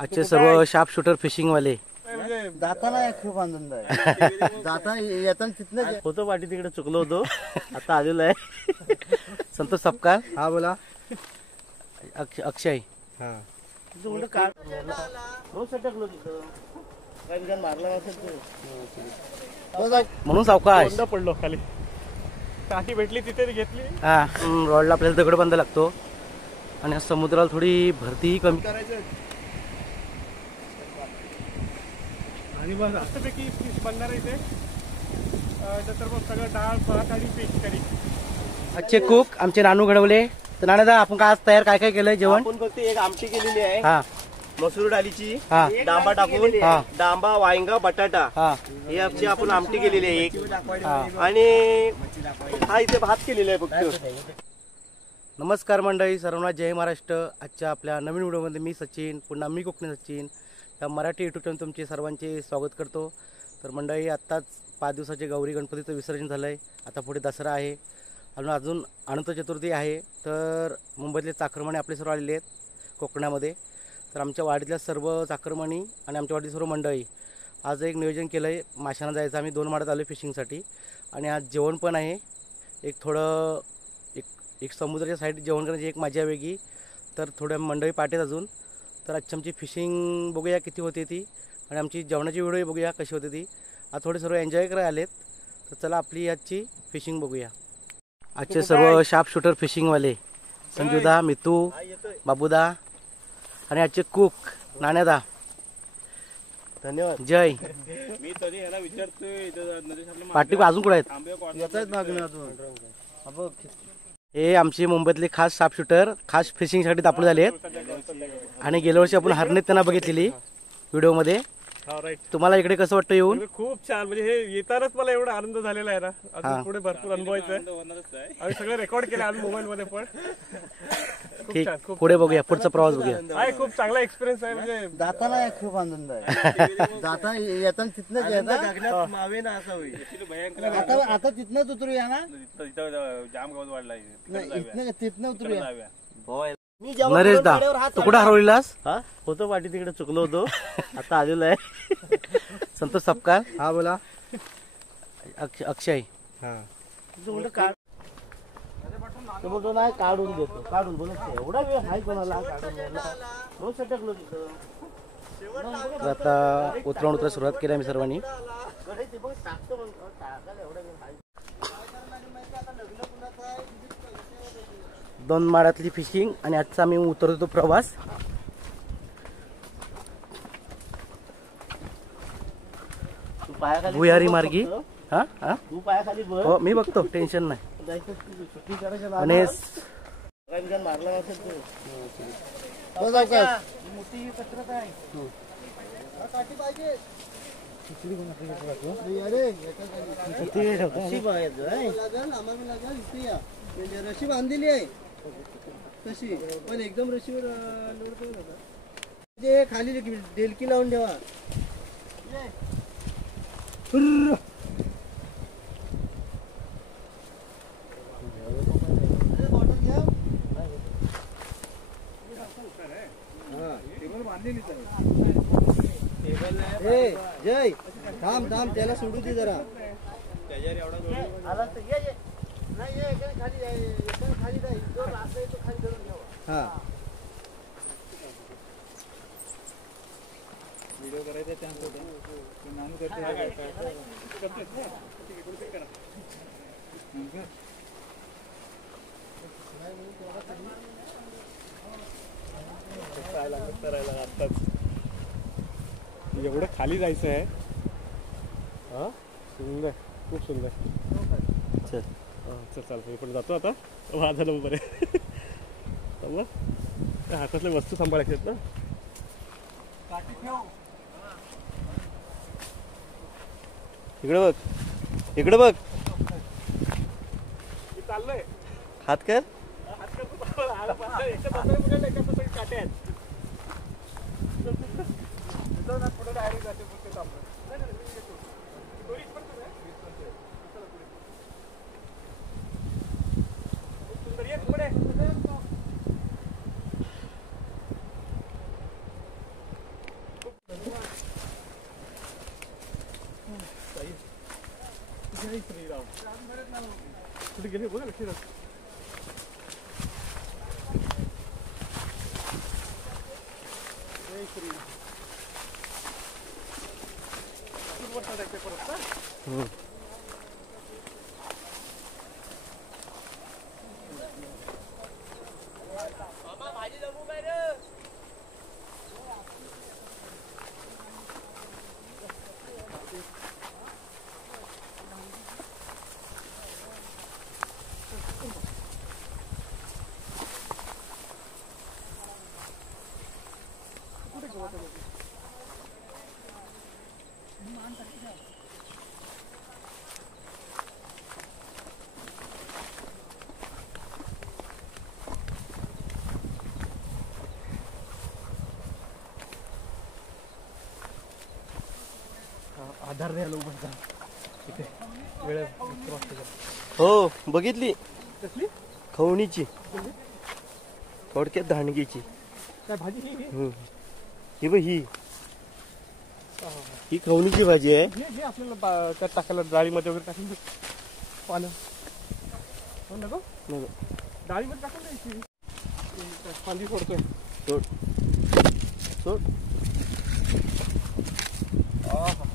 आजचे सर्व sharp shooter fishing वाले जाताना खूप आनंद आहे. जाता येताना तिथनं होतो पाठी तिकडे चुकलो होतो. आता आलेलो आहे. संतोष सपकाळ. हा बोला. अक्षय. हा म्हणून सावकाश पडलो खाली. टाकी भेटली तिथे घेतली. हा रॉडला आपल्याला दगड बांधा लागतो आणि समुद्राला थोडी भरतीही कमी आणि बस मस्तपैकी फिश बनणार इथे. नंतर मग सगळं डाळ भात आणि फिश करी. आजचे कुक आमचे नानू घडवले. तर नाना आपण काय आज तयार काय काय केलंय जेवण? आपण फक्त एक आमटी केलेली आहे. हा मसूर डाळीची. हा डांबा टाकून. हा. डांबा वांगा बटाटा हा हे आमची आपण आमटी केलेली आहे एक. हा. आणि हा इथे भात केलेला आहे फक्त. नमस्कार मंडळी, सर्वांना जय महाराष्ट्र. आजच्या आपल्या नवीन व्हिडिओमध्ये मी सचिन, पुन्हा मी कोकणी सचिन या मराठी यूट्यूब चॅनल तुमचे सर्वांचे स्वागत करतो. तर मंडळी आत्ताच 5 दिवसाचे गौरी गणपतीचं विसर्जन झालं आहे. आता पुढे दसरा आहे आणि अजून अनंत चतुर्थी आहे. तर मुंबईतले चाकरमानी आपले सर्व आलेले आहेत कोकणामध्ये. तर आमच्या वाडीतल्या सर्व चाकरमानी आणि आमच्या वाडीतील सर्व मंडळी आज एक नियोजन केलं आहे. माशांना जायचं. आम्ही 2 माड्यात आलो फिशिंगसाठी आणि आज जेवण पण आहे. एक थोडं एक समुद्राच्या साईड जेवण करण्याची एक मजा वेगळी. तर थोड्या मंडळी पाठेत अजून. तर आजची आमची फिशिंग बघूया किती होते ती आणि आमची जेवणाची व्हिडिओ बघूया कशी होते ती. आज थोडे सर्व एन्जॉय करायला आलेत. तर चला आपली आजची फिशिंग बघूया. आजचे सर्व शार्प शूटर फिशिंगवाले संजूदा, मितू, बाबूदा आणि आजचे कुक नाण्यादा. धन्यवाद. जय. मी तरी ह्याला विचारतोय पाठी अजून कुठे आहेत? येतात मागणं अजून. हे आमचे मुंबईतले खास शार्प शूटर खास फिशिंगसाठी दाखवले झाले आहेत. आणि गेल्या वर्षी आपण हरनेत त्यांना बघितलेली व्हिडिओमध्ये. तुम्हाला इकडे कसं वाटतं येऊन? खूप छान. म्हणजे हे येतानाच मला एवढा आनंद झालेला आहे ना. अजून पुढे भरपूर अनुभवायचं आहे. आम्ही सगळं रेकॉर्ड केलं आज मोबाईल मध्ये पण. ठीक, पुढे बघूया, पुढचा प्रवास बघूया. आहे खूप चांगला एक्सपिरियन्स आहे. म्हणजे जाताना खूप आनंद आहे. जाता येताना तिथनं मावे ना असं होईल. आता तिथनंच उतरूया ना. जाम गवत वाढलाय. नाही तिथनं उतरूया. नरेश दा, तू कुठं हरवलेलास? होतो पाठी तिकडे चुकलो होतो. आता आलेलो आहे. संतोष सपकाळ. हा बोला. अक्षय. हा तो बोलतो नाही काढून देतो. काढून बोलत एवढा वेळ हाय कोणाला काढून. आता उतरायला सुरुवात केली आम्ही सर्वांनी. दोन माळ्यातली फिशिंग आणि आजचा आम्ही उतरतो प्रवास. भुयारी मार्गी. हा हा हो मी बघतो, टेन्शन नाही. आणि रशी बांधलेली आहे तशी, पण एकदम रशीवर लोड करू नका. खाली डेलकी लावून ठेवा. जय थांब थांब, त्याला सोडू दे जरा. हा व्हिडिओ करायचा करायला आताच एवढं खाली जायचं आहे. हा सुंदर, खूप सुंदर. चल चल चाल, मी पण जातो आता. माझा नंबर आहे. हातातल्या वस्तू सांभाळायच्या आहेत ना. इकडे बघ, इकडे बघ. चाललंय हात कर. काटे आहेत. पुढे डायरेक्ट जाते. कुठे गेले बघा लक्ष राहा. आधार द्यायला उभं इथे वेळ हो बघितली कसली खवणीची थोडक्यात धाणगीची. काय भाजी ही बघ ही खवणीची भाजी आहे. हे आपल्याला त्यात टाकायला डाळीमध्ये वगैरे टाकून पानं नको डाळीमध्ये टाकून द्यायची. फांदी सोडतोय सोड सोड.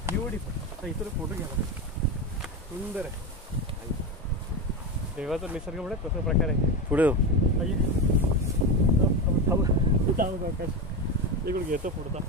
ब्युटिफुल. इतर फोटो घ्या सुंदर आहे. देवाचा निसर्ग म्हणत कसा प्रकार आहे. पुढे इकडून घेतो पुढचा.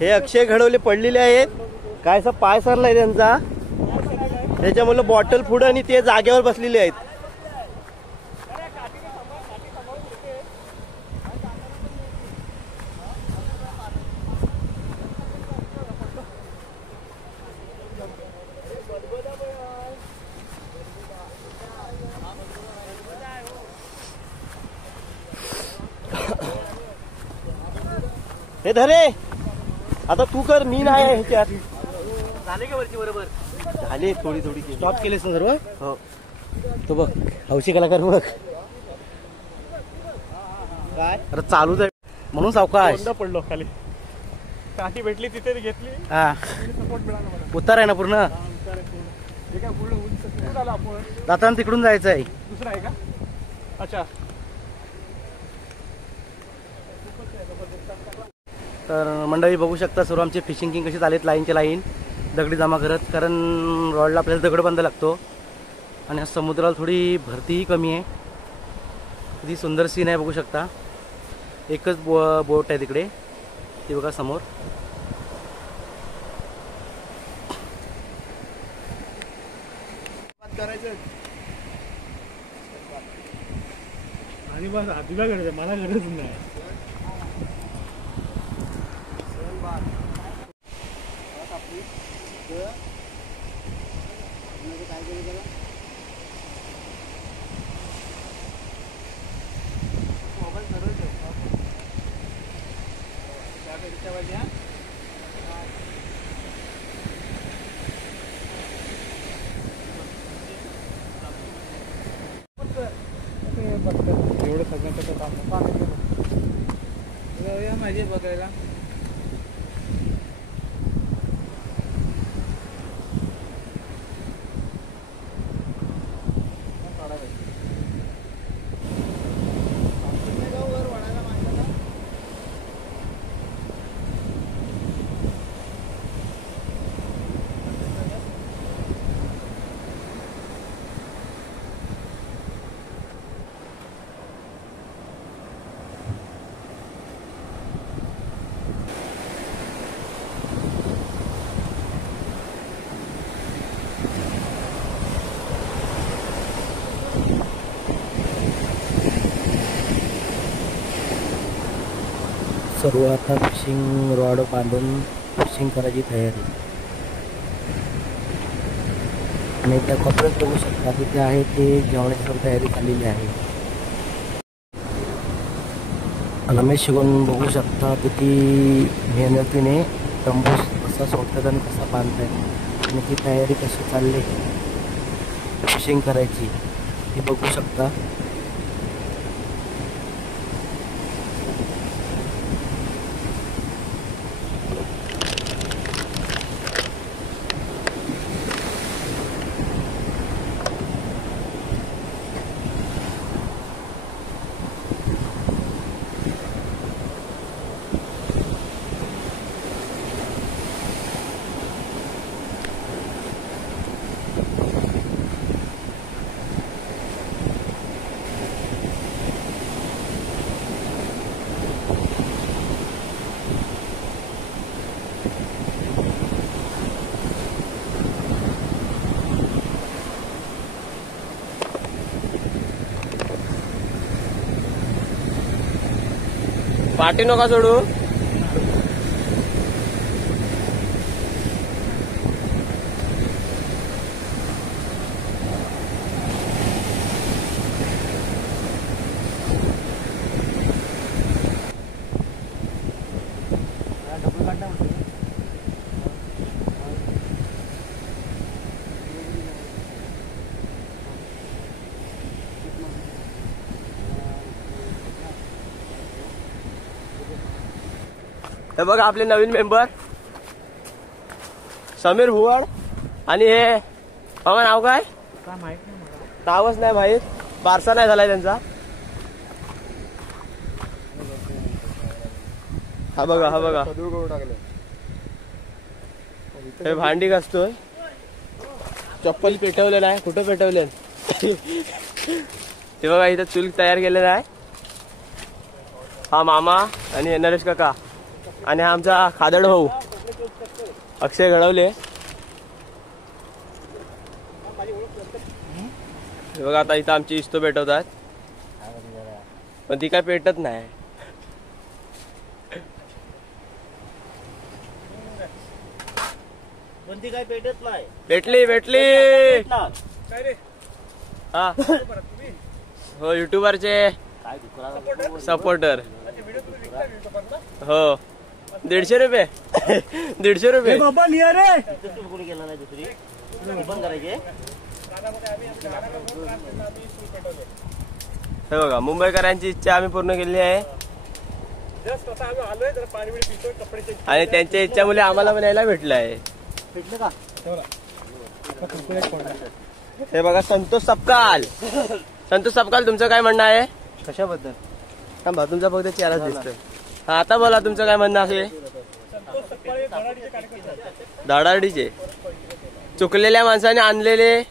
हे अक्षय घडवले पडलेले आहेत. कायसा पाय सरलाय त्यांचा, त्याच्यामुळे बॉटल पुढं आणि ते जागेवर बसलेले आहेत. हे धरे आता तू कर, मी नाही आहे ह्याच्यात. झाले का वरची बरोबर झाले थोडी थोडी केली. स्टॉप केलेस ना सर्व. हो तो बघ हौशी कलाकार बघ काय अरे चालूच आहे म्हणून सावकाश. दोनदा पडलो खाली. काठी भेटली तिथे घेतली. हा सपोर्ट मिळाला मला. उतार आहे ना पूर्ण. हे काय पूर्ण उंच कुठून आलो आपण. जाताना तिकडून जायचं आहे. दुसरा आहे का. अच्छा. तर मंडळी बघू शकता सर्व आमचे फिशिंग किंग कसे चालेत लाईनच्या लाईन दगडी जमा करत. कारण रॉडला आपल्याला दगड बांधायला लागतो आणि समुद्राला थोडी भरतीही कमी आहे. किती सुंदर सीन आहे बघू शकता. एकच बोट आहे तिकडे ती बघा समोर. आणि बस तुला गरज आहे, मला गरज नाही. एवढं सगळ्यांचं काम माहिती बघायला. सर्व आता फिशिंग रॉड बांधून फिशिंग करायची तयारी. आणि त्या कोपऱ्यात बघू शकता तिथे आहे ते जेवणाची सर्व तयारी झालेली आहे. रमेश शिकून बघू शकता किती मेहनतीने तंबू कसा सोडतात आणि कसा बांधतात आणि ती तयारी कशी चालली फिशिंग करायची ती बघू शकता. पाठी नका सोडू. हे बघा आपले नवीन मेंबर समीर भुवड आणि हे बाबा नाव काय नावच नाही माहीत, बारसा नाही झालाय त्यांचा. हा बघा हे भांडी घासतोय. चप्पल पेटवलेलं आहे. कुठं पेटवले ते बघा. इथं चूल तयार केलेलं आहे. हा मामा आणि नरेश काका आणि हा आमचा खादड भाऊ अक्षय घडवले. बघा आता इथं आमची इस्तो पेटवतात पण ती काय पेटत नाही. पण ती काय पेटत नाही. भेटली हा हो युट्यूबरचे सपोर्टर हो. 150 रुपये 150 रुपये बाबा लिया रे. कोणी केला नाही दुसरी पण करायचे. हे बघा मुंबईकरांची इच्छा आम्ही पूर्ण केली आहे आणि त्यांच्या इच्छामुळे आम्हाला पण यायला भेटलं आहे. भेटलं का. हे बघा संतोष सपकाल. संतोष सपकाल तुमचं काय म्हणणं आहे कशाबद्दल. थांबा तुमचा फक्त चेहराच दिसतोय. हा आता बोला तुमचं काय म्हणणं आहे. धडाडीचे चुकलेल्या माणसाने आणलेले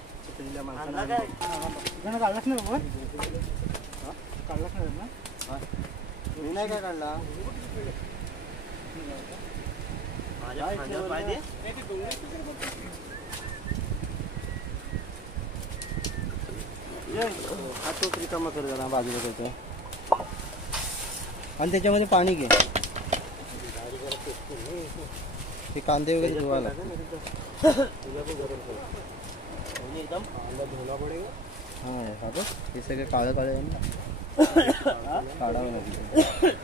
नाही काय काढला. हा तो रिकामा कर जरा बाजूला करतोय आणि त्याच्यामध्ये पाणी घे. ते कांदे वगैरे धुवायला एकदम हा हे सगळे काळं काळे आहे ना काढावं लागेल.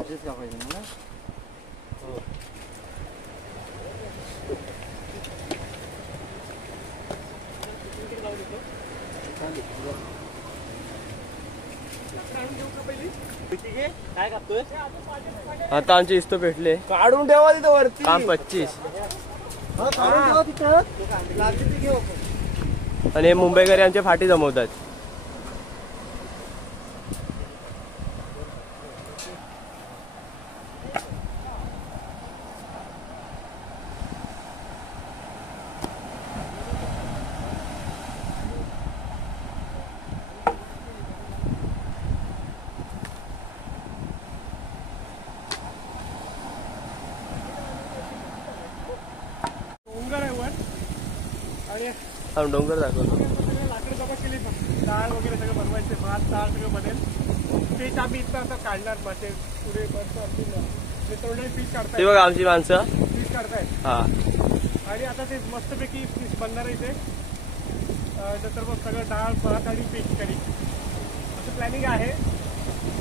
असेच का पाहिजे मला. काय कापतोय आता आमचे इस्तो भेटले. काढून ठेवा तिथं वरती. काम 25 घेऊ. आणि हे मुंबईकरी आमचे फाटी जमवतात. डोंगर दाखवतो. जमा केली डाळ वगैरे सगळं बनवायचे, भात डाळ सगळं बनेल. फिश आम्ही इथं आता काढणार, मासे पुढे मित्रांनी फिश ते काढताय, बघा आमची माणसं. फिश काढतायत. हा आणि आता ते मस्तपैकी फिश बनणार आहे इथे. नंतर मग सगळं डाळ भात आणि फिश करी असं प्लॅनिंग आहे.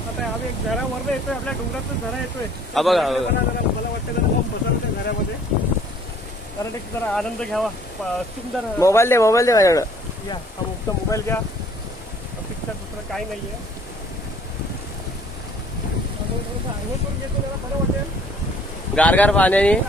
आता आम्ही एक घरावरनं येतोय, आपल्या डोंगरातून झरा येतोय. हा बघा, हा बघा. मला वाटतं जरा जाऊन बसायला त्या घरामध्ये, कारण एक जरा आनंद घ्यावा. सुंदर मोबाईल दे माझ्याकडं. या हा फक्त मोबाईल घ्या, पिक्चर दुसरं काही नाहीये. आंघोळ करून घेतो, जरा बरं वाटेल. गारगार पाण्याने.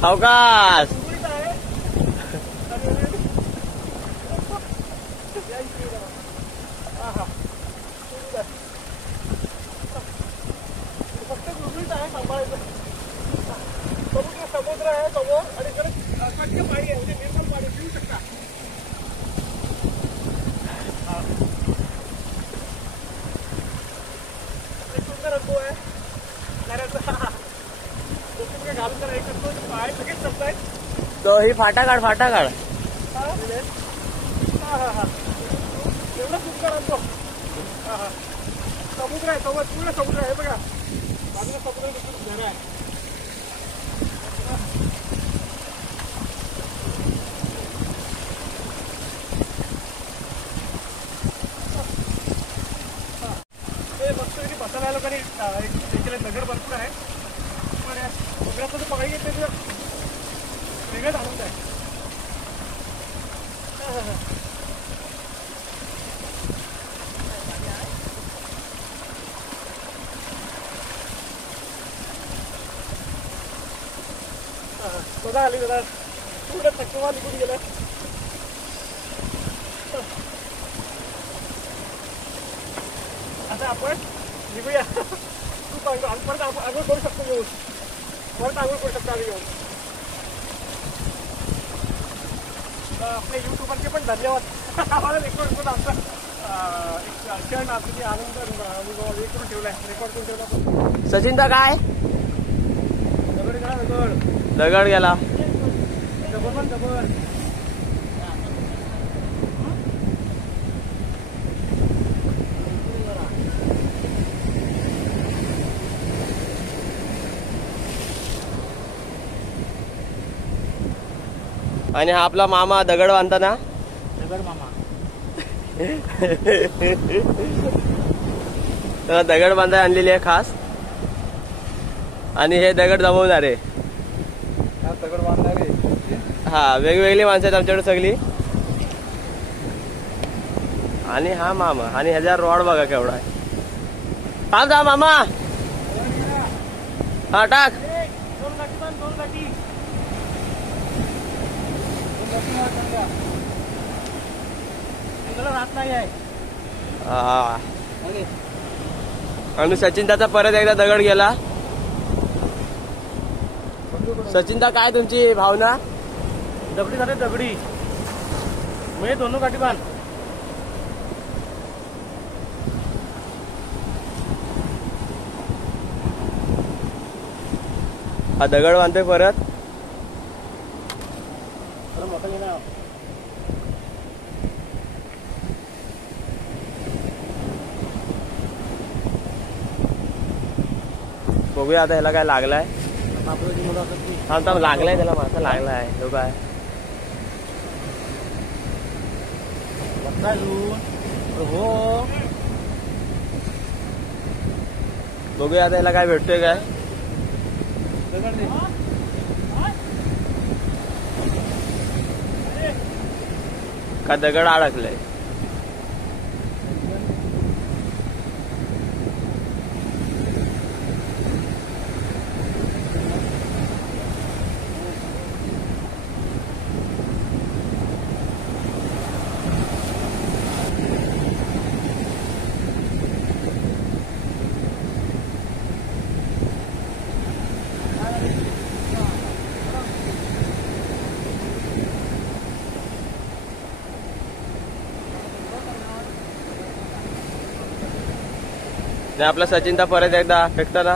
सावकाश. समुद्र आहे समोर आणि स्वच्छ पाणी आहे, म्हणजे निर्मल पाणी पिऊ शकता. सुंदर अनुभव आहे घराचा. घालून जरा एक असतो, पाय सगळेच जमतायत. तो ही फाटा काढ. एवढा सुंदर अनुभव. समुद्र आहे समोर, पूर्ण समुद्र आहे बघा. बाजूला समुद्र घर आहे. ते मस्त बसायला आलो तरी एक नगर भरपूर आहे, पण समुद्राचं तर पाणी येते वेगळंच आनंद आहे. बघा आली जरा पूर्ण टक्केवा निघून गेला. आता आपण निघूया. खूप परत आंघोळ करू शकतो घेऊन, परत आंघोळ करू शकतो आम्ही घेऊन. आपल्या युट्यूबरचे पण धन्यवाद. आम्हाला रेकॉर्ड करून आमचा एक क्षण आपली आनंद हे करून ठेवलाय, रेकॉर्ड करून ठेवला. सचिन दा काय दगड गेला, दगड दगड गेला. जबर जबर. आणि हा आपला मामा दगड बांधताना. दगड मामा. त्याला दगड बांधायला आणलेली आहे खास, आणि हे दगड जमवणार आहे. दगड बांधणार आहे. हा वेगवेगळी माणसं आहेत आमच्याकडे सगळी. आणि हा मामा, आणि ह्याचा रॉड बघा केवढा आहे. थांब जा मामा. हा टाक. राहत नाही आहे. हा. आणि सचिन दाचा परत एकदा दगड गेला. सचिन दा काय तुमची भावना. दगडी झाले दगडी, म्हणजे दोनों काठी बांध. हा दगड बांधतोय परत. मोठा गेला. बघूया आता ह्याला काय लागलाय. आपल्याची मुलं असतात ती. हा तर लागलाय त्याला, मासा लागलाय. तो काय हो. बघूया आता ह्याला काय भेटतोय काय. दगड दे. का दगड अडकलाय. आणि आपला सचिनचा परत एकदा फेकताना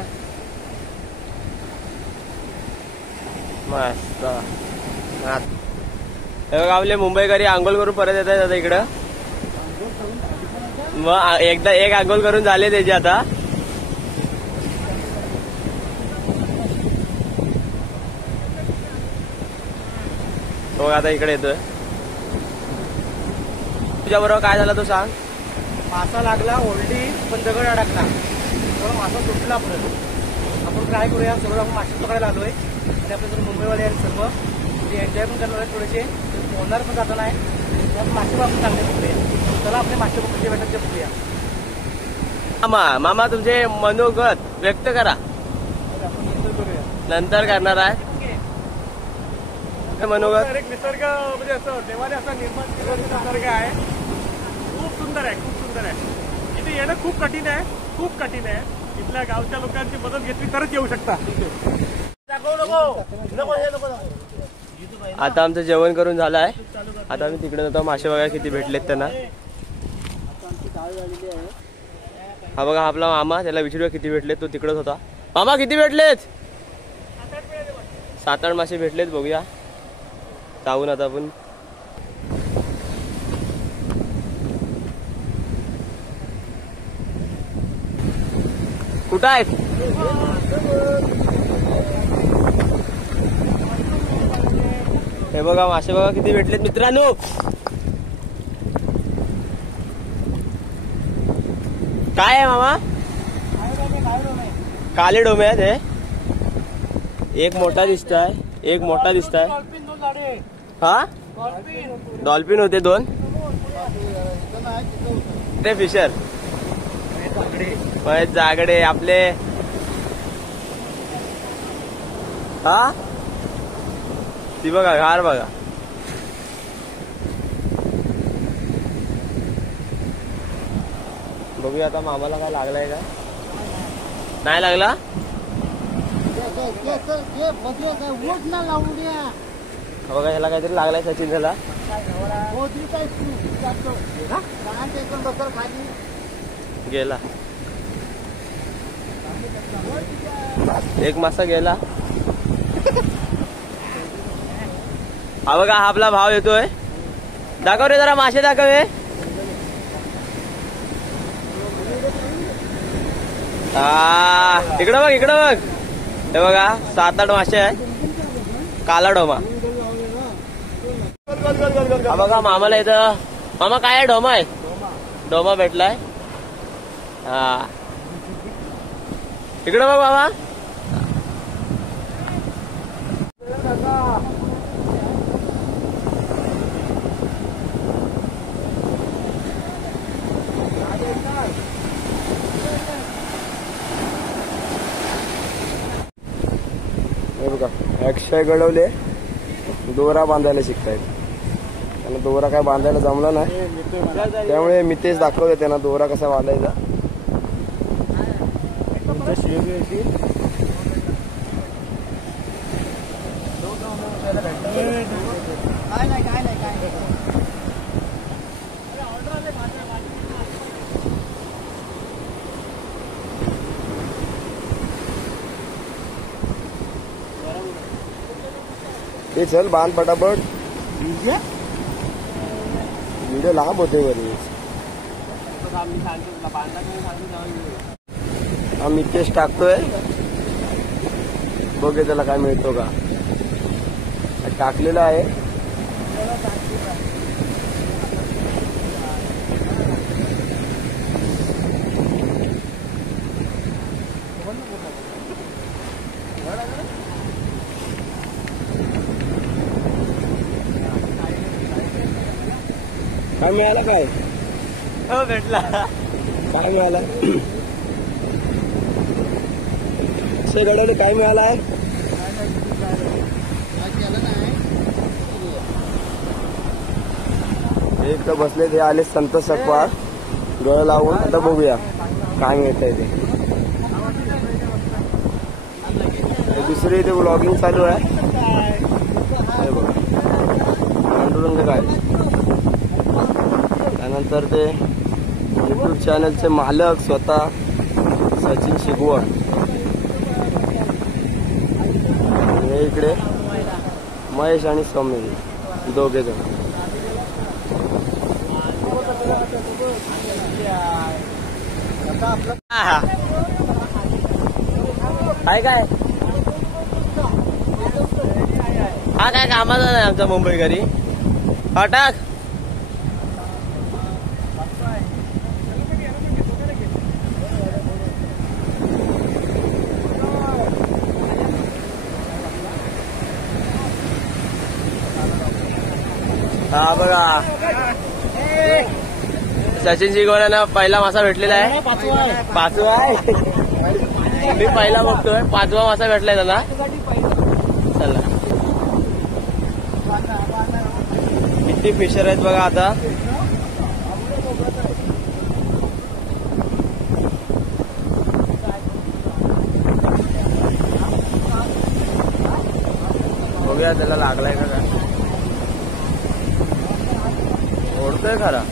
मस्त. हे बघा आपले मुंबईकरी आंघोळ करून परत येत आहेत आता इकडं. मग एकदा एक आंघोळ करून झाले त्याची आता. तो आता इकडे येतोय. तुझ्या बरोबर काय झालं तो सांग. मासा लागला ओरडी पण दगड अडकला, थोडा मासा सुटला. आपण ट्राय करूया. सगळं आपण मासे पकडायला आलोय आणि आपल्या जर मुंबईवाले आहेत सर्व ते एन्जॉय पण करणार आहेत थोडेसे, होणार पण जाता नाही. मासे आपण चांगले पकडूया. चला आपले मासे पकडचे भेटत बघूया. मामा तुमचे मनोगत व्यक्त करा. नंतर करणार आहे मनोगत. एक निसर्ग म्हणजे असं देवाने असा निर्माण केलेला निसर्ग आहे. खूप सुंदर आहे, खूप सुंदर आहे. इथे येणं खूप कठीण आहे, खूप कठीण आहे. इथल्या गावच्या लोकांची मदत घेतली तरच येऊ शकता. आता आमचं जेवण करून झालं आहे. आता आम्ही तिकडे जातो. मासे बघा किती भेटलेत त्यांना. हा बघा आपला मामा, त्याला विचारूया किती भेटलेत. तो तिकडेच होता. मामा किती भेटलेत? 7-8 मासे भेटलेत. बघूया जाऊन आता आपण. कुठं आहेत? हे बघा मासे बघा किती भेटलेत मित्रांनो. काय आहे मामा? काले डोमे आहेत हे. एक मोठा दिसत आहे, एक मोठा दिसत आहे. हा डॉल्फिन होते 2 ते फिशर. जागडे आपले. हा ती बघा घार बघा. बघूया आता मामाला काय लागलाय का नाही लागला. बघा ह्याला काहीतरी लागलाय सचिन. झाला गेला. एक मासा गेला. हा बघा हा आपला भाव येतोय. दाखव रे जरा मासे दाखव. इकडं बघ, इकडं बघ. हे बघा 7-8 मासे आहे. काला डोमा. हा बघा मामाला इथं. मामा काय आहे? डोमा आहे. डोमा भेटलाय. हा इकडं बघ बाबा. हे बघा अक्षय घडवले दोरा बांधायला शिकतायत. त्यांना दोरा काय बांधायला जमला नाही, त्यामुळे मी तेच दाखवले त्यांना दोरा कसा बांधायचा. ते चल बांध पटापट. व्हिडिओ लांब होते बरेच. आम्ही तेच टाकतोय. बघे त्याला काय मिळतो का. टाकलेलं आहे. काय मिळाला काय? हो भेटला. काय मिळाला? असे घडवले काय मिळाला आहे? एक तर बसले ते आले संत सकवार गळ लावून. आता बघूया काय मिळतंय ते. दुसरे इथे व्लॉगिंग चालू आहे. बघा पांडुरंग काय. त्यानंतर ते युट्यूब चॅनलचे मालक स्वतः सचिन शिगवण. हे इकडे महेश आणि सौम्य दोघे जण. काय काय हा काय कामाचा नाही आमचा मुंबईकरी. हा टाक. हा बघा सचिन शिगवणानं पहिला मासा भेटलेला आहे. पाचवा आहे. मी पहिला बघतोय. 5वा मासा भेटलाय त्याला. चला किती फिशर आहेत बघा आता. बघूया त्याला लागलाय का काय. ओढतोय खरा.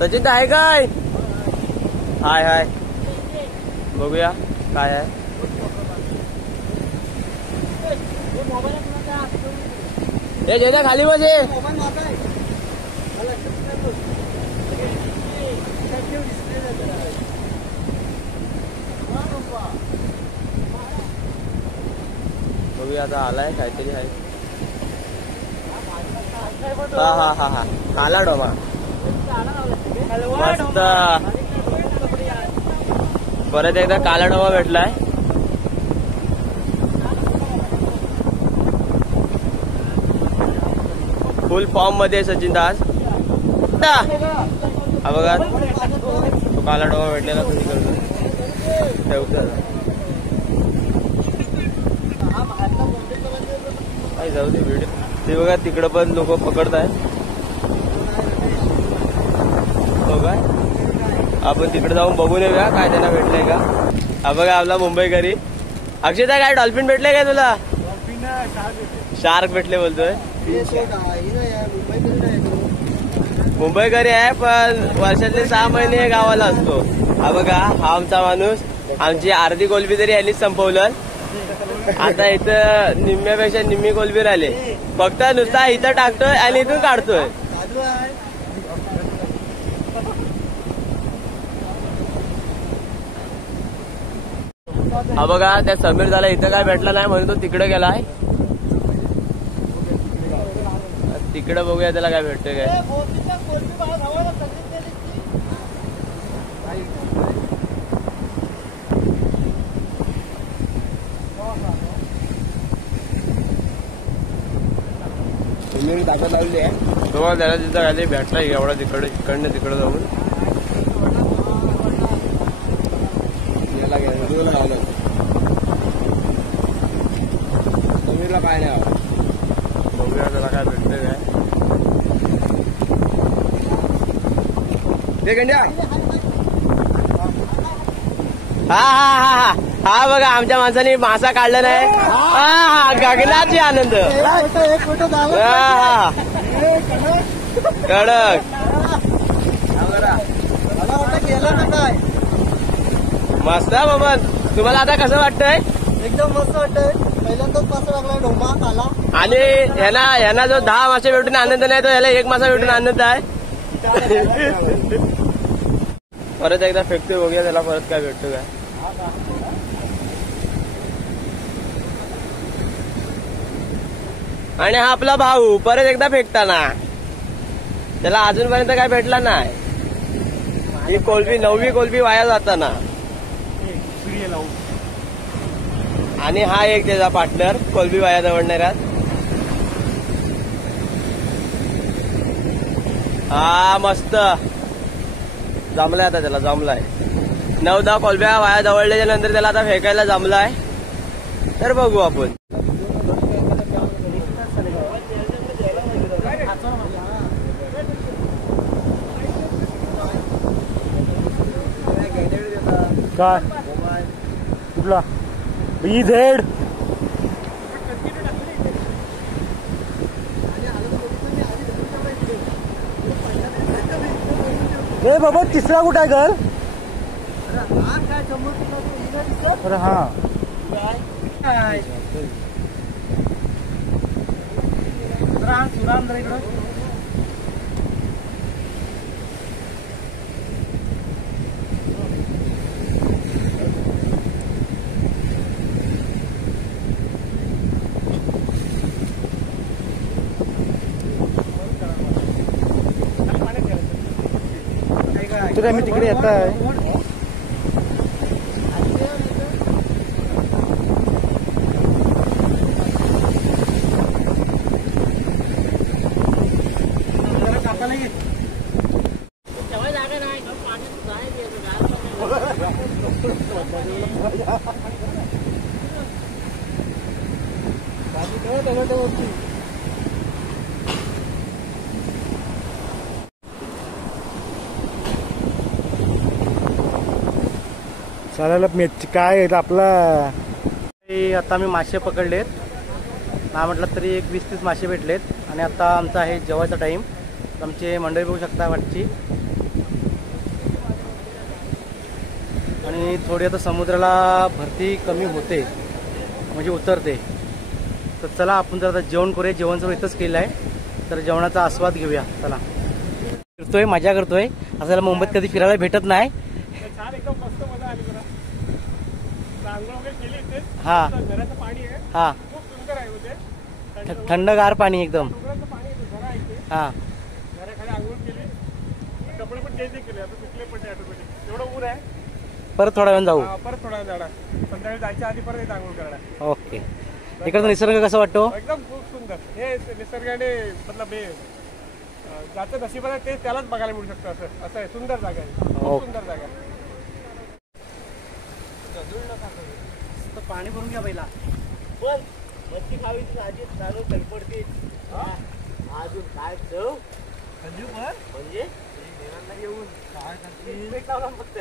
सचिन आहे काय. हाय हाय बघूया काय आहे. हे जेदा खाली बसे. बघूया आता आलाय काहीतरी आहे. हा हा हा हा काला डोमा मस्त. परत एकदा काला डोमा भेटलाय. फुल फॉर्म मध्ये सचिन दास. हा बघा तो काला डोमा भेटलेला तुम्ही करतो ठेवतो. जाऊ दे व्हिडिओ. ते बघा तिकडं पण लोक पकडताय. हो काय आपण तिकडे जाऊन बघून येऊया काय त्यांना भेटलंय का. हा बघा आपला मुंबईकरी अक्षता. काय डॉल्फिन भेटले काय तुला. शार्क भेटले बोलतोय. मुंबईकरी आहे पण वर्षातले 6 महिने गावाला असतो. हा बघा हा आमचा माणूस. आमची अर्धी कोलबी तरी यांनीच संपवलं. आता इथं निम्म्यापेक्षा निम्मी कोलबी राहिले. फक्त नुसता इथं टाकतोय आणि इथून काढतोय. हा बघा त्या समीर झाला इथं काय भेटला नाही म्हणून तो तिकडे गेलाय. तिकडे बघूया त्याला काय भेटतोय काय. ताकद लावली आहे. तो त्याला तिथं काय भेटला एवढा तिकडे इकडनं तिकडे जाऊन समीरला काय नाही. बघूया त्याला काय भेटतंय काय. हा हा हा हा बघा आमच्या माणसाने मासा काढला नाही. हा गगनाची आनंद. कडक मस्त बाबा. तुम्हाला आता कसं वाटतंय. एकदम मस्त वाटतंय. पहिल्यांदाच मासा लागला ढोमा आला. आणि ह्यांना जो 10 मासे भेटून आनंद नाही तो ह्याला 1 मासा भेटून आनंद आहे. परत एकदा फेकतोय बघूया त्याला परत काय भेटतो काय. आणि हा आपला भाऊ परत एकदा फेकताना त्याला अजूनपर्यंत काय भेटला नाही. ही कोलबी 9वी कोलबी वाया जाताना. आणि हा एक त्याचा पार्टनर कोलबी वाया दवडणाऱ्यात. हा मस्त जमलाय. आता त्याला जमलाय. 9-10 कोलब्या वाया दवडल्याच्या नंतर त्याला आता फेकायला जमलाय. तर बघू आपण. काय कुठला BZ ए बाबा तिसरा कुठं आहे घर? हा काय समोर तुला तो हिरा दिसत? अरे हा काय? सुराम जरा इकडं. तुला मी तिकडे येत आहे. चालेल काय आपला आता मी मासे पकडलेत ना म्हटलं तरी एक 20-30 मासे भेटलेत आणि आता आमचा आहे जेवायचा टाईम. आमचे मंडळी बघू शकता वाटची आणि थोडी आता समुद्राला भरती कमी होते म्हणजे उतरते. तर चला आपण जर आता जेवण करूया. जेवण सर्व इथंच केलं आहे तर जेवणाचा आस्वाद घेऊया. चला फिरतोय मजा करतोय. असं मुंबईत कधी फिरायला भेटत नाही. छान एकदम मस्त मजा आली जरा. आंघोळ वगैरे केली इथे. हा घराचं पाणी आहे हा खूप सुंदर आहे म्हणजे थंडगार पाणी एकदम. डोंगराचं पाणी आहे घरा आहे इथे. हा घराखाली आंघोळ केली. कपडे पण चेंज केले आता सुकले पण ऑटोमॅटिक. एवढं ऊन आहे. परत थोड्या वेळ जाऊ. परत थोडा जाणार संध्याकाळी जायच्या आधी परत आंघोळ करणार. ओके. इकडचा निसर्ग कसा वाटतो? एकदम खूप सुंदर. हे निसर्गाने मतलब हे ज्याचं नशीब आहे ते त्यालाच बघायला मिळू शकतं. असं असं आहे. सुंदर जागा आहे. खूप सुंदर जागा आहे. पाणी भरून घ्या पहिला. पण मच्छी खावी आधी चालू तडपडते. अजून काय चव म्हणजे येऊन काय फक्त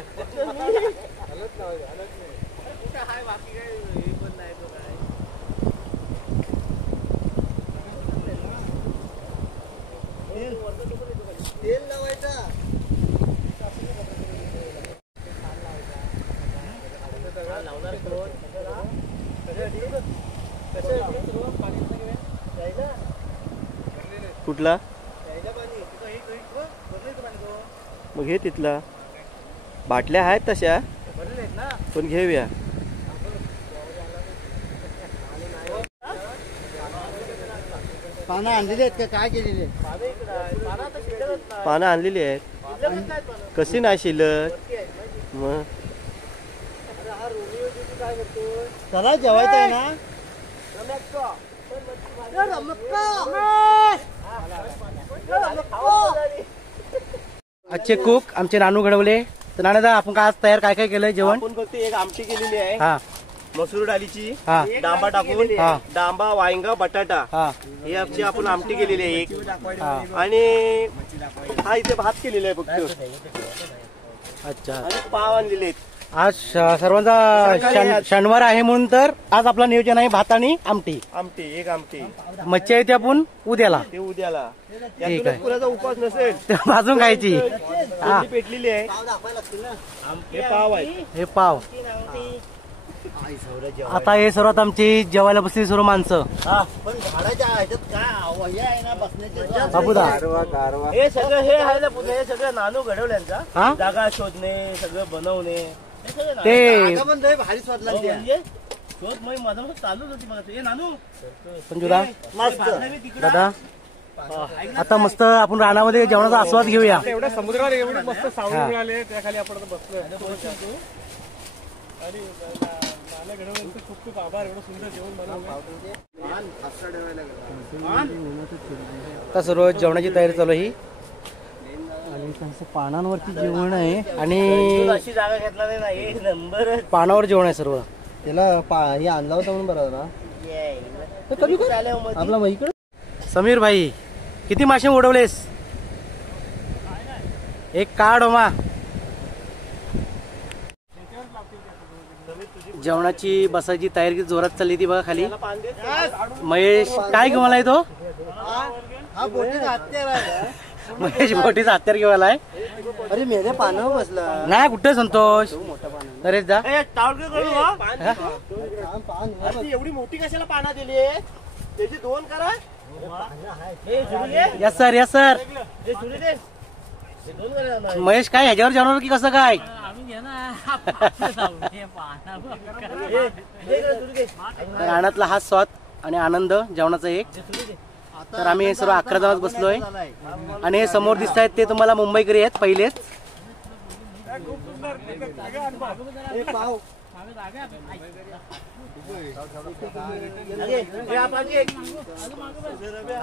हलत नाही कुठे हाय बाकी काय हे पण नाही. तो काय तेल लावायचा. कुठला मग घे तिथला. बाटल्या आहेत तशा पण घेऊया. पानं आणलेली आहेत का काय केलेले? पानं आणलेली आहेत. कशी नाही शिल्लक मग. चला जेवायचं आहे ना. आजचे कुक आमचे नानू घडवले. तर नाना आपण काय आज तयार काय काय केलंय जेवण? आपण फक्त एक आमटी केलेली आहे हा मसूर डाळीची. हा डांबा टाकून हा. डांबा वांगा बटाटा हा ही आमची आपण आमटी केलेली आहे एक. हा. आणि हा इथे भात केलेला आहे फक्त. अच्छा. आणि पाव आणलेले आहेत. आज सर्वांचा शनिवार आहे म्हणून तर आज आपला नियोजन आहे भात आणि आमटी. एक आमटी मच्छी आहे ती आपण उद्याला ते उद्याला. ठीक आहे. यातूनच कुणाचा उपवास नसेल भाजून खायची. हा कोणती पेटलेली आहे. हे पाव आहे. हे पाव. आता हे सर्वात आमची जेवायला बसली सर्व माणसं. पण झाडाच्या ह्याच्यात काय हे आहे ना बसण्याचे. बाबूदा हे सगळं हे आहे ना पुन्हा हे सगळं नानू घडवल्यांचा. हा जागा शोधणे सगळं बनवणे हे सगळं नानू. ते जागा पण लय भारी स्वादला ती आहे. म्हणजे शोध मग माझा चालूच होती मला. हे नानू संजूदा मस्त. दादा आता मस्त आपण रानामध्ये जेवणाचा आस्वाद घेऊया. एवढ्या समुद्राला एवढी मस्त हा. सावली मिळाली त्याखाली आपण आता बसलोय. आणि नाना घडवल्यांचे खूप खूप आभार. एवढं सुंदर जेवण बनवलं. आता सर्व जेवणाची तयारी चालू आहे. आणि त्यांचं पानांवरती जेवण आहे आणि अशी जागा घेतला नाही एक नंबर. पानावर जेवण आहे सर्व. त्याला हे आणला होता म्हणून बरं ना. आपला मग इकडे समीर भाई किती मासे उडवलेस? एक काढ मा. जेवणाची बसायची तयारी जोरात चालली ती बघा खाली. महेश काय घेऊन आलाय तो? हा बोटीचा हत्यार आहे. महेश बोटीचा हत्यार घेऊन आलाय. अरे मेरे पानावर बसला. नाही कुठे संतोष अरे जा एवढी मोठी कशाला पाना दिली त्याची 2 करा. Yes sir yes sir. Mahesh काय ह्याच्यावर जेवणार की कसं काय? तर रानातला हा स्वाद आणि आनंद जेवणाचा एक. तर आम्ही सर्व 11 जण बसलोय आणि हे समोर दिसत आहेत ते तुम्हाला मुंबईकरी आहेत पहिलेच.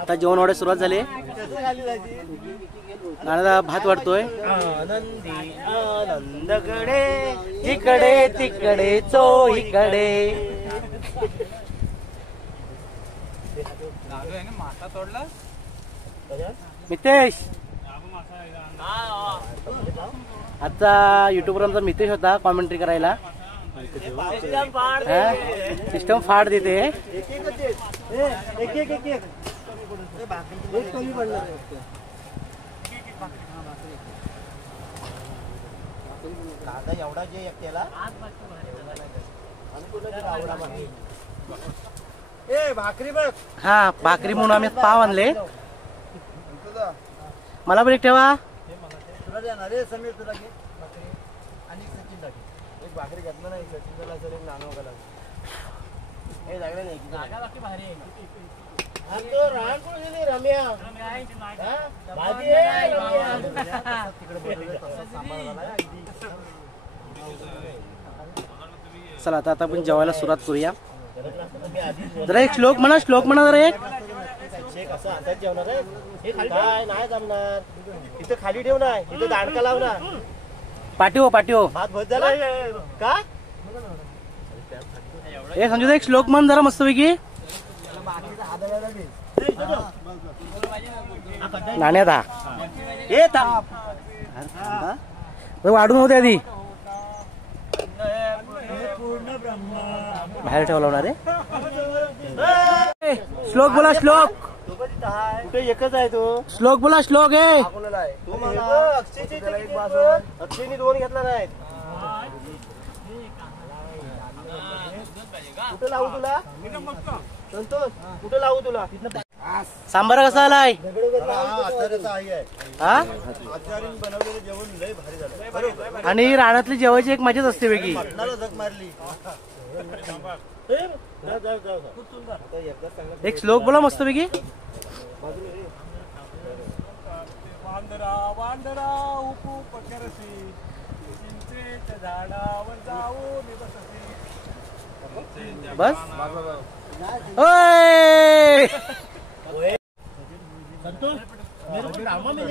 आता जेवण वाढायला सुरुवात झाली. नाण्याला भात वाढतोय. आनंदकडे इकडे तिकडे चोहीकडे. मितेश आजचा युट्यूबवर आमचा मितेश होता कॉमेंट्री करायला. सिस्टम फाड देते. एवढा जे एकट्याला भाकरी बघ. हा भाकरी म्हणून आम्ही पाव आणले. मला पण एक ठेवा. तुला देणार रे समीर तुला घे भाकरी आणि सचिन ला एक भाकरी घेतला नाही. सचिन त्याला सर एक नानो गेला हे लागले नाही बाकी भारी आहे. तो रान कोण गेली रम्या भाजी आहे तिकडे बोलले तसा सांभाळ झाला. चला आता आपण जेवायला सुरुवात करूया. जरा एक श्लोक म्हणा जरा एक. असं हातात जेवणार आहे हे काय नाही जमणार. इथं खाली ठेव ना इथं दांडका लाव ना. पाठीव भात भत झाला का. एक संजू एक श्लोक म्हण जरा मस्तपैकी. नाण्यात हा वाढून होते आधी बाहेर ठेवला होणार रे. श्लोक बोला श्लोक. कुठे एकच आहे तो. श्लोक बोला श्लोक आहे. अक्षयनी 2 घेतला नाही. कुठे लावू तुला संतोष कुठे लावू तुला. सांबार कसा आलाय. हा बनवलेलं जेवण लय भारी झालं. आणि रानातली जेवायची एक मजाच असते वेगळी. जग मारली. एक श्लोक बोला मस्तपैकी. वांदरा उपू पकरसी चिंचेच्या झाडावर जाऊन बससी. बस ओय.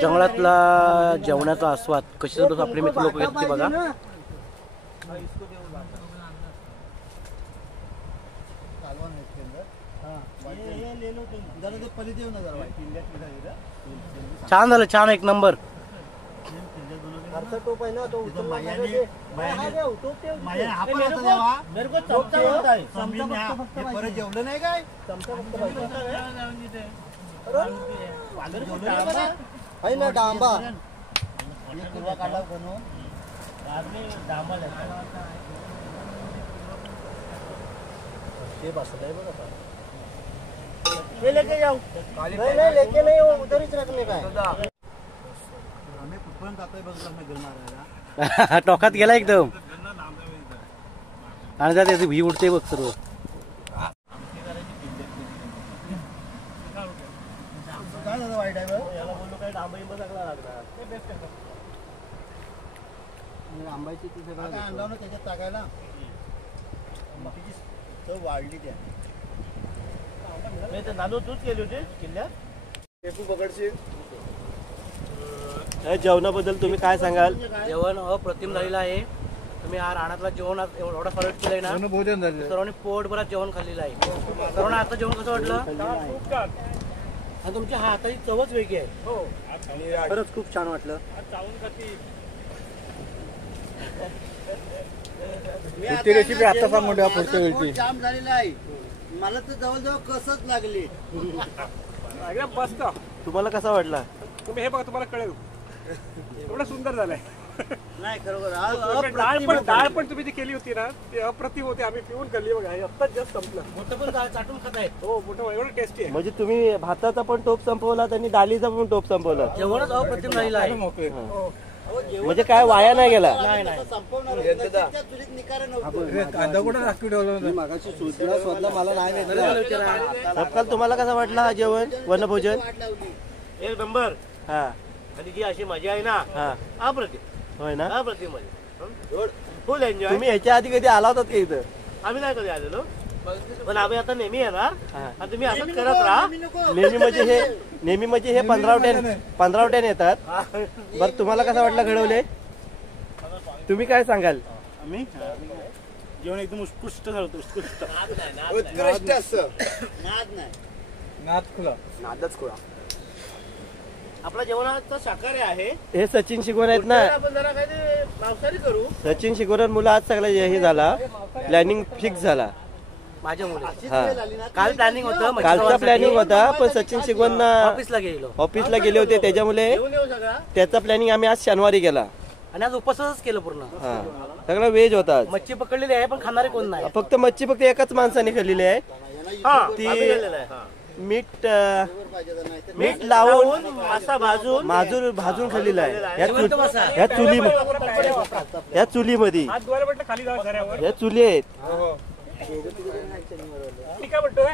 जंगलातला जेवणाचा आस्वाद कशी जातो आपले मित्र लोक घेत ते बघा. छान झालं छान एक नंबर. टोप आहे ना तो परत जेवलं नाही काय. आहे ना डांबा काढला बनवून लेके जाऊ नाही लेके नाही उधरीच रखने काय. आम्ही कुठपर्यंत जातोय बघ नगर मारायला. टोकात गेला एकदम. आणि त्याची भी उडते बघ सर्व. काय झालं वाईट आहे बघ. याला बोललो काय डांबा इंबा सगळा लागणार. आंबाची ती सगळं आणला ना त्याच्यात टाकायला. तिची चव वाढली त्या. नानू तूच गेली होती किल्ल्यात. पकडशी जेवणाबद्दल तुम्ही काय सांगाल. जेवण अप्रतिम झालेलं आहे. तुम्ही हा रानातला जेवण एवढा फरक केलाय ना. भोजन झालं सर्वांनी पोटभरात जेवण खाल्लेलं आहे. सर्वांना आता जेवण कसं वाटलं. आणि तुमच्या हाताची चवच वेगळी आहे. खरंच खूप छान वाटलं. पुढची रेसिपी आता सांगून द्या. पुढच्या वेळची जाम झालेला आहे. मला तर जवळजवळ कसंच लागले. मस्त. तुम्हाला कसा वाटला. तुम्ही हे बघा तुम्हाला कळेल. एवढं सुंदर झालंय. नाही खरोखर डाळ पण तुम्ही जी केली होती ना ती अप्रतिम होती. आम्ही पिऊन खाल्ली बघा. आत्ताच जस्ट संपलं. मोठं पण चाटून खात आहेत. हो मोठं एवढं टेस्टी आहे. म्हणजे तुम्ही भाताचा पण टोप संपवला आणि डाळीचा पण टोप संपवला. जेवणच अप्रतिम राहिलं आहे. म्हणजे काय वाया नाही गेला. संपवणार चुलीत निकार नव्हतं. कांदा कुठं राखी ठेवला मागाशी शोधला मला नाही भेटला. सपकाल तुम्हाला कसं वाटलं हा जेवण वनभोजन? एक नंबर. हा आणि जी अशी मजा आहे ना हा अप्रतिम. होय ना. अप्रतिम मजा. फुल एन्जॉय. तुम्ही ह्याच्या आधी कधी आला होतात का इथं? आम्ही नाही कधी आलेलो पण आम्ही आता नेहमी येणार. हा. आणि तुम्ही असंच करत राहा. नेहमी म्हणजे हे 15 येतात. बरं तुम्हाला कसं वाटलं घडवले? तुम्ही काय सांगाल? आम्ही जेवण एकदम उत्कृष्ट झालं होतं. उत्कृष्ट उत्कृष्ट असं नाद नाही. नाद खुला. नादच खुळा. आपला जेवणाचा शाकाहारी आहे. हे सचिन शिकवण आहेत ना. आपण जरा काय ते मांसाहारी करू. सचिन शिकवण मुलं आज सगळं हे झाला. प्लॅनिंग फिक्स झाला. माझ्या मुली हा काल प्लॅनिंग होतं. कालचा प्लॅनिंग होता पण सचिन शिकवण ऑफिसला गेले होते त्याच्यामुळे येऊन येऊ सगळा. त्याचा प्लॅनिंग आम्ही आज शनिवारी केला. आणि आज उपवासच केलं पूर्ण. हा सगळं व्हेज होता आज. मच्छी पकडलेली आहे पण खाणारे कोण नाही. फक्त मच्छी फक्त एकाच माणसाने खाल्लेली आहे. हा, ती आम्ही केलेलं आहे. हा. मीठ लावून मासा भाजून भाजून खाल्लेला आहे. या चुलीमध्ये हात धुवायला म्हटलं खाली जाऊ घरावर. या चुली आहेत. मी काय म्हणतोय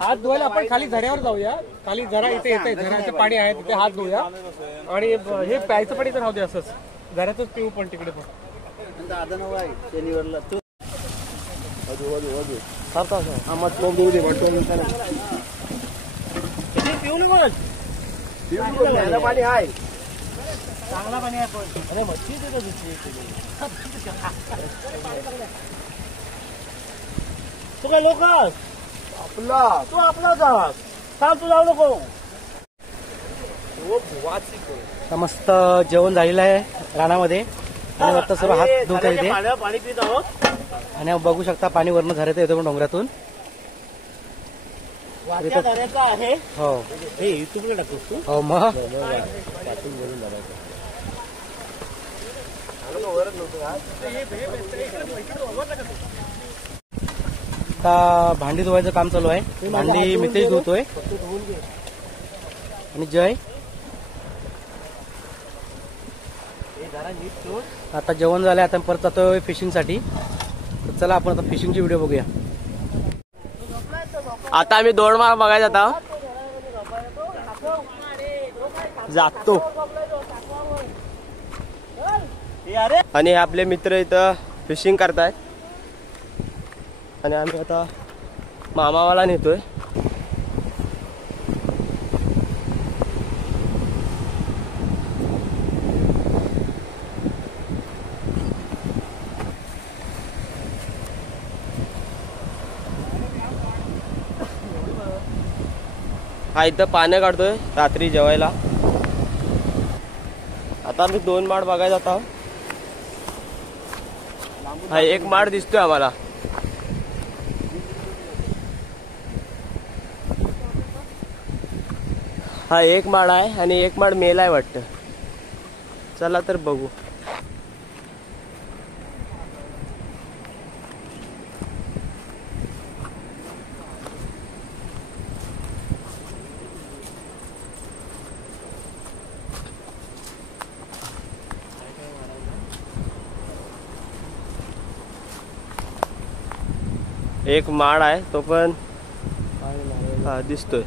हात धुवायला आपण खाली झऱ्यावर जाऊया. खाली झरा इथे येते. झऱ्याचं पाणी आहे तिथे हात धुऊया. आणि हे प्यायचं पाणी तर राहू दे असंच. झऱ्यातच पिऊ पण तिकडे पण. दादा नवा आहे शनिवारला. पाणी आहे. चांगला पाणी आहे पण. अरे मच्छी तू काय लोक तू आपला जा. सांग तू जाऊ नको. मस्त जेवण झालेलं आहे रानामध्ये. आणि आता सर्व हात धुत आहे पाणी पित आहोत. आणि बघू शकता पाणी वरण झऱ्यात येतो पण डोंगरातून. आहे हो हे युट्यूबला टाकतोस तू. हो मग आता भांडी धुवायचं काम चालू आहे. भांडी मितेश धुतोय. आणि जय आता जेवण झालंय. आता परत जातोय फिशिंग साठी. तर चला आपण आता फिशिंगची व्हिडिओ बघूया. आता आम्ही 2 माळ बघायला जातो. आणि हे आपले मित्र इथं फिशिंग करतायत. आणि आम्ही आता मामावाला नेतोय. हा इथं पानं काढतोय रात्री जेवायला. आता आम्ही 2 माड बघायला जातो. हा एक माड दिसतोय आम्हाला. हा एक माड आहे आणि एक माड मेला आहे वाटतं. चला तर बघू. एक माड आहे तो पण दिसतोय.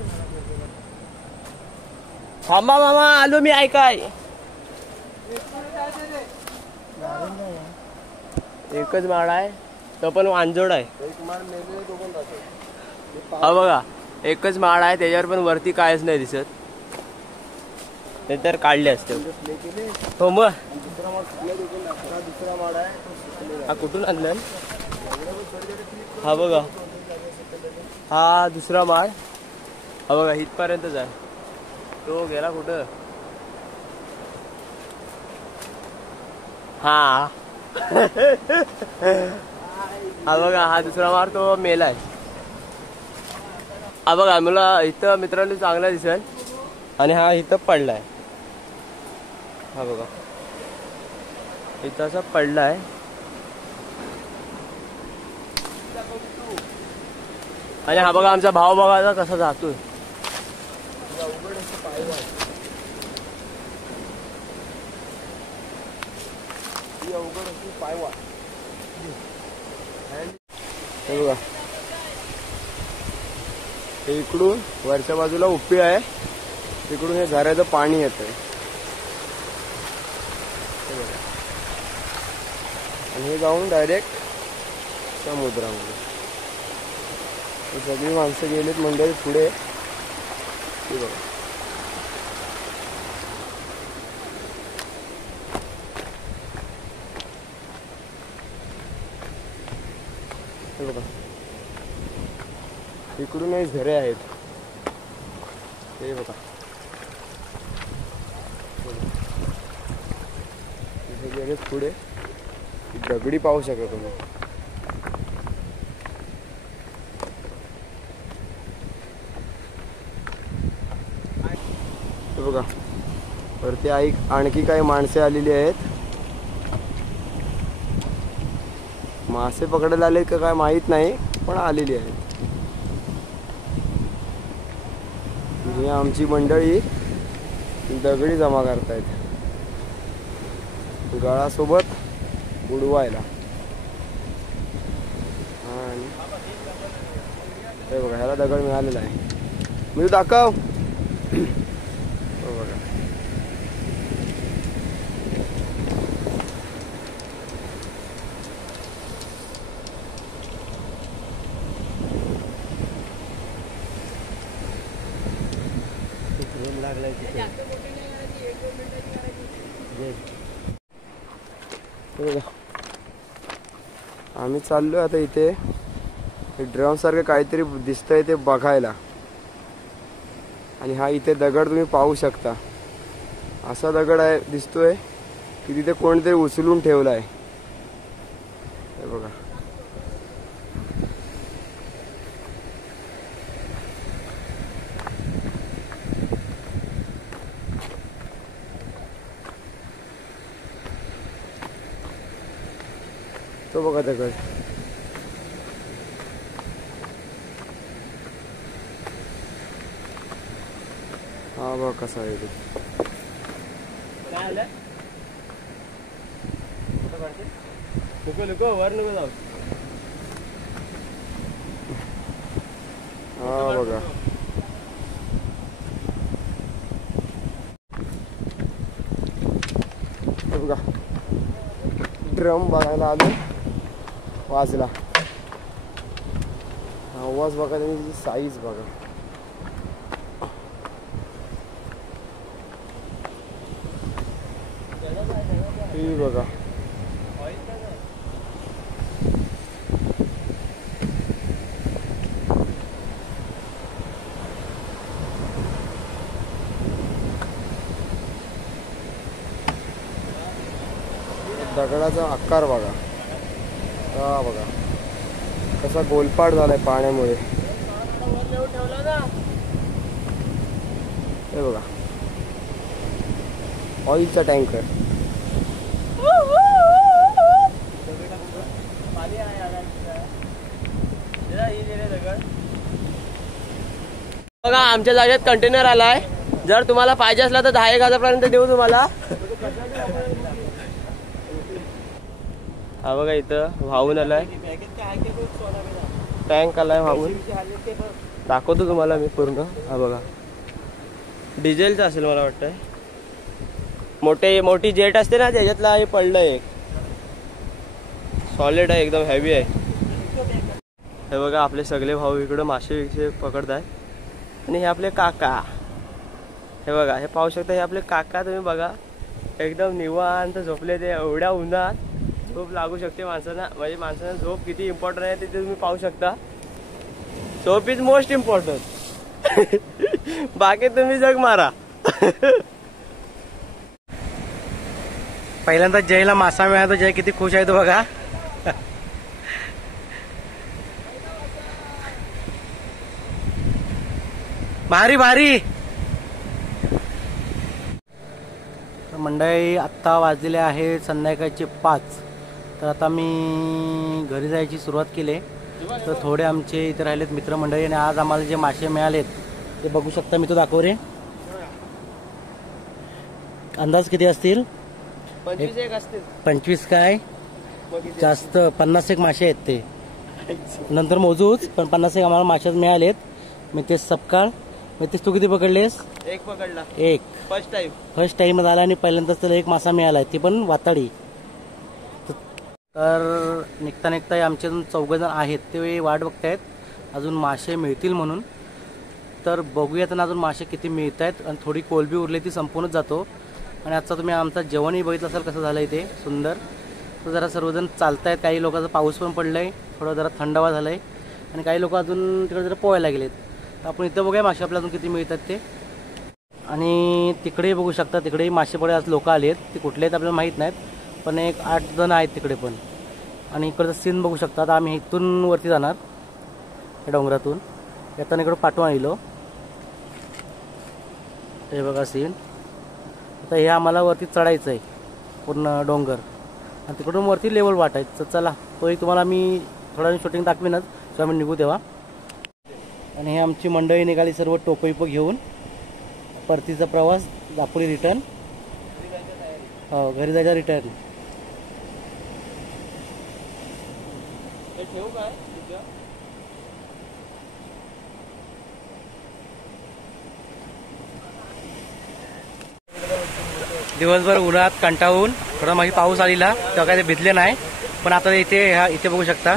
थांबा मामा आलो मी. ऐकाय एकच माड आहे तो पण वांजोड आहे. हा बघा एकच माड आहे त्याच्यावर पण वरती कायच नाही दिसत. ते तर काढले असते. हो मग हा कुठून आणलं? हा बघा हा दुसरा माळ. हा बघा इथपर्यंतच आहे. तो गेला कुठं? हा हा बघा हा दुसरा माळ तो मेलाय. हा बघा मला इथं मित्रांनी चांगला दिसेल. आणि हा इथं पडलाय. हा बघा इथं असा पडलाय. आणि हा बघा आमचा भाव बघा कसा जातोय. हे बघा हे इकडून वरच्या बाजूला उपी आहे, तिकडून हे झऱ्याचं पाणी येतंय. आणि हे जाऊन डायरेक्ट समुद्रामध्ये. सगळी माणसं गेलीत मंडळी पुढे. हे बघा हे बघा इकडूनही झरे आहेत. हे बघा इथे गेले पुढे दगडी पाहू शकता तुम्ही. हे बघा वरती आणखी काही माणसे आलेली आहेत. मासे पकडायला आले का काय माहित नाही, पण आलेली आहेत. ही आमची मंडळी दगडी जमा करतायत गळासोबत बुडवायला. आणि हे बघा ह्याला दगड मिळालेला आहे. मी दाखव. बघा आम्ही चाललोय आता इथे ड्रम सारखं काहीतरी दिसतंय ते बघायला. आणि हा इथे दगड तुम्ही पाहू शकता. असा दगड आहे दिसतोय की तिथे कोणतरी उचलून ठेवलाय. हे बघा तो बघा दगड. हा बघा कसा आहे ते. वर नको जाऊ. हा बघा बघा ड्रम बघायला आलो वाजला. आवाज बघा त्याची साईज बघा. ही बघा दगडाचा आकार बघा. हा बघा कसा गोलपाट झालाय पाण्यामुळे. हे बघा ऑइलचा टँकर. बघा आमच्या जागेत कंटेनर आलाय. जर तुम्हाला पाहिजे असला तर 10,000 पर्यंत देऊ तुम्हाला. हा बघा इथं वाहून आलाय, टँक आलाय वाहून. दाखवतो तुम्हाला मी पूर्ण. हा बघा डिझेलचा असेल मला वाटतंय. मोठी जेट असते ना त्याच्यातला हे पडलंय. एक सॉलिड आहे एकदम हेवी आहे. हे बघा आपले सगळे भाऊ इकडं मासे पकडताय. आणि हे आपले काका. हे बघा हे पाहू शकता. हे आपले काका तुम्ही बघा एकदम निवांत झोपले. ते एवढ्या उन्हात झोप लागू शकते माणसांना. म्हणजे माणसांना झोप किती इम्पॉर्टंट आहे ते तुम्ही पाहू शकता. झोप इज मोस्ट इम्पॉर्टंट. बाकी तुम्ही जग मारा. पहिल्यांदा जयला मासा मिळाला तर जय किती खुश आहे तो बघा. भारी भारी. तर मंडळी आत्ता वाजलेले आहे संध्याकाळचे 5. तर आता मी घरी जायची सुरुवात केली. तर थोडे आमचे इथे राहिलेत मित्रमंडळी आणि आज आम्हाला जे मासे मिळालेत ते बघू शकता. मी तो दाखव रे. अंदाज किती असतील? 25 असतील. 25 काय जास्त 50 एक मासे आहेत ते. नंतर मोजूच, पण 50 एक आम्हाला मासे मिळालेत. मी ते सपकाळ. मी तेच तू किती पकडलेस? एक पकडला. एक फर्स्ट टाइम झाला आणि पहिल्यांदाच त्याला एक मासा मिळाला, ती पण वाताडी. तर निघता निघता आमच्यातून 4 जण आहेत ते वाट बघतायत अजून मासे मिळतील म्हणून. तर बघूयात ना अजून मासे किती मिळत आहेत. आणि थोडी कोलबी उरली ती संपूनच जातो. आणि आजचा तुम्ही आमचा जेवणही बघितलं असेल कसं झालं आहे ते सुंदर. तर जरा सर्वजण चालतायत. काही लोकांचा पाऊस पण पडला आहे, थोडं जरा थंडावा झाला आहे. आणि काही लोक अजून तिकडे जरा पोहायला गेलेत. तर आपण इथं बघूया मासे आपल्या अजून किती मिळतात ते. आणि तिकडेही बघू शकता, तिकडेही मासे पडे आज लोक आले आहेत. ते कुठले आहेत आपल्याला माहीत नाहीत, पण एक 8 जण आहेत तिकडे पण. आणि इकडचं सीन बघू शकता. आता आम्ही इथून वरती जाणार या डोंगरातून. येताना इकडं पाठवून आलो. हे बघा सीन. आता हे आम्हाला वरती चढायचं आहे पूर्ण डोंगर आणि तिकडून वरती लेवल वाटायचं. तर चला, तोही तुम्हाला मी थोडा वेळ शूटिंग दाखवीनच जेव्हा आम्ही निघू तेव्हा. आणि हे आमची मंडळी निघाली सर्व टोपं घेऊन. परतीचा प्रवास दापोली रिटर्न. हो, घरी जायचा रिटर्न. दिवसभर उन्हात कंटाळून थोडा मागे पाऊस आलेला तेव्हा काय ते भिजले नाही. पण आता इथे बघू शकता.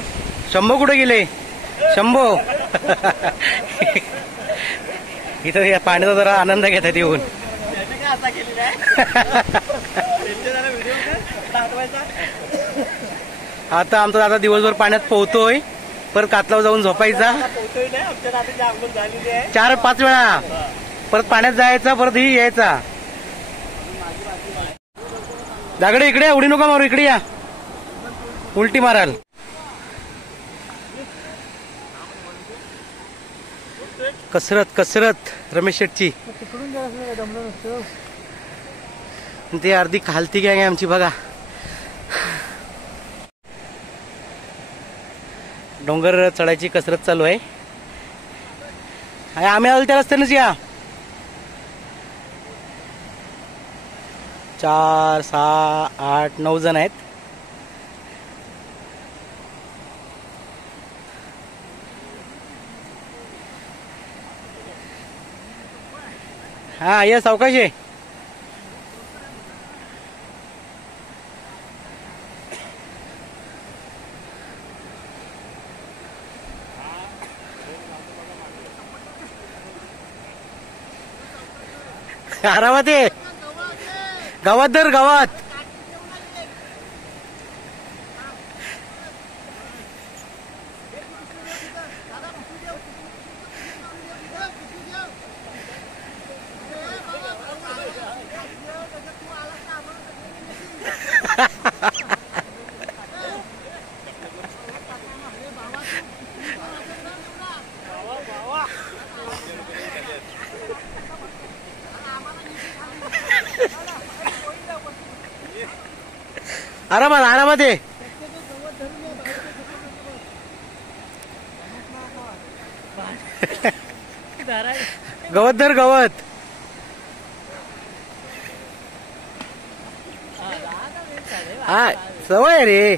शंभो कुठे गेले? शंभो इथं या पाण्याचा जरा आनंद घेतात येऊन. आता आमचा दादा दिवसभर पाण्यात पोहतोय, परत कातलावर जाऊन झोपायचा 4-5 वेळा, परत पाण्यात जायचा, परत ही यायचा. दागडे इकडे या, उडी नका मारू, इकडे या, उलटी माराल. कसरत रमेश शेटची. ते अर्धी खालती गँग आहे आमची बघा. डोंगर चढायची कसरत चालू आहे. आम्ही आलो त्या रस्त्यानेच या. 4, 6, 8, 9 जण आहेत. हा या सावकाश आहे. आरामात आहे. गावात धर, गावात. आरामात आहे. गवत धर, गवत. हा सवय रे.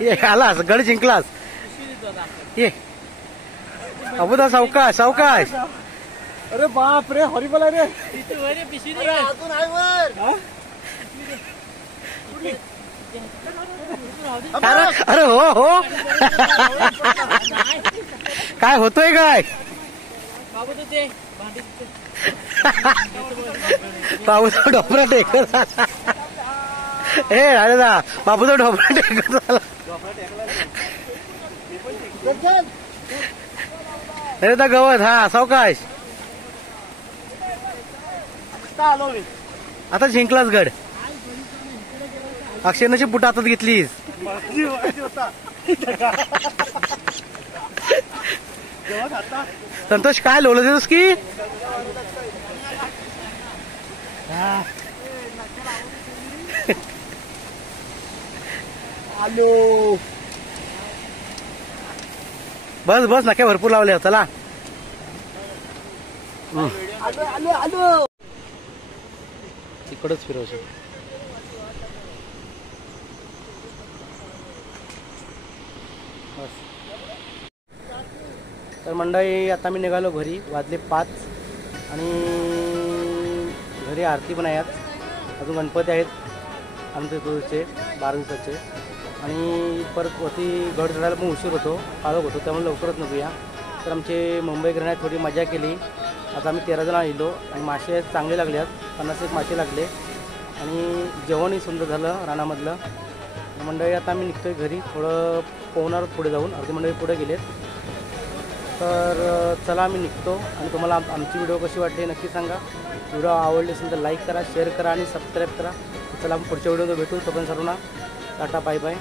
ये आलास, गड जिंकलास. ये अबुदा, सावकाश सावकाश. अरे बाप रे, हॉरिबल आहे रे. अरे हो काय होतोय काय? बाबूचा ढोपरा टेकत झाला. अरे दा बाबूचा ढोपरा टेकत झाला. अरे दा गवत. हा सावकाश. आता जिंकलाच गड. अक्षयनाची बुट हातात घेतलीस. संतोष काय लोलं देतोस की? आलो. बस बस नक्या भरपूर लावले चला. आलो आलो आलो. तिकडच फिरवशील. तर मंडळी आता मी निघालो घरी. वाजले 5 आणि घरी आरती पण आहे आज. अजून गणपती आहेत आमच्या तुझचे 12 दिवसाचे. आणि परत वरती गड चढायला पण उशीर होतो, काळोख होतो, त्यामुळे लवकरच निघूया. तर आमचे मुंबई घराण्यात थोडी मजा केली. आता आम्ही 13 जण आलो आणि मासे चांगले लागले आहेत. 50 मासे लागले आणि जेवणही सुंदर झालं रानामधलं. मंडळी आता आम्ही निघतोय घरी. थोडं पोहणार पुढे जाऊन, अर्धी मंडळी पुढे गेलेत. तर चला आम्ही निघतो आणि तुम्हाला आमची व्हिडिओ कशी वाटते नक्की सांगा. व्हिडिओ आवडली असेल तर लाईक करा, शेअर करा आणि सबस्क्राईब करा. चला आपण पुढच्या व्हिडिओमध्ये भेटू. तोपर्यंत सर्वांना टाटा बाय बाय.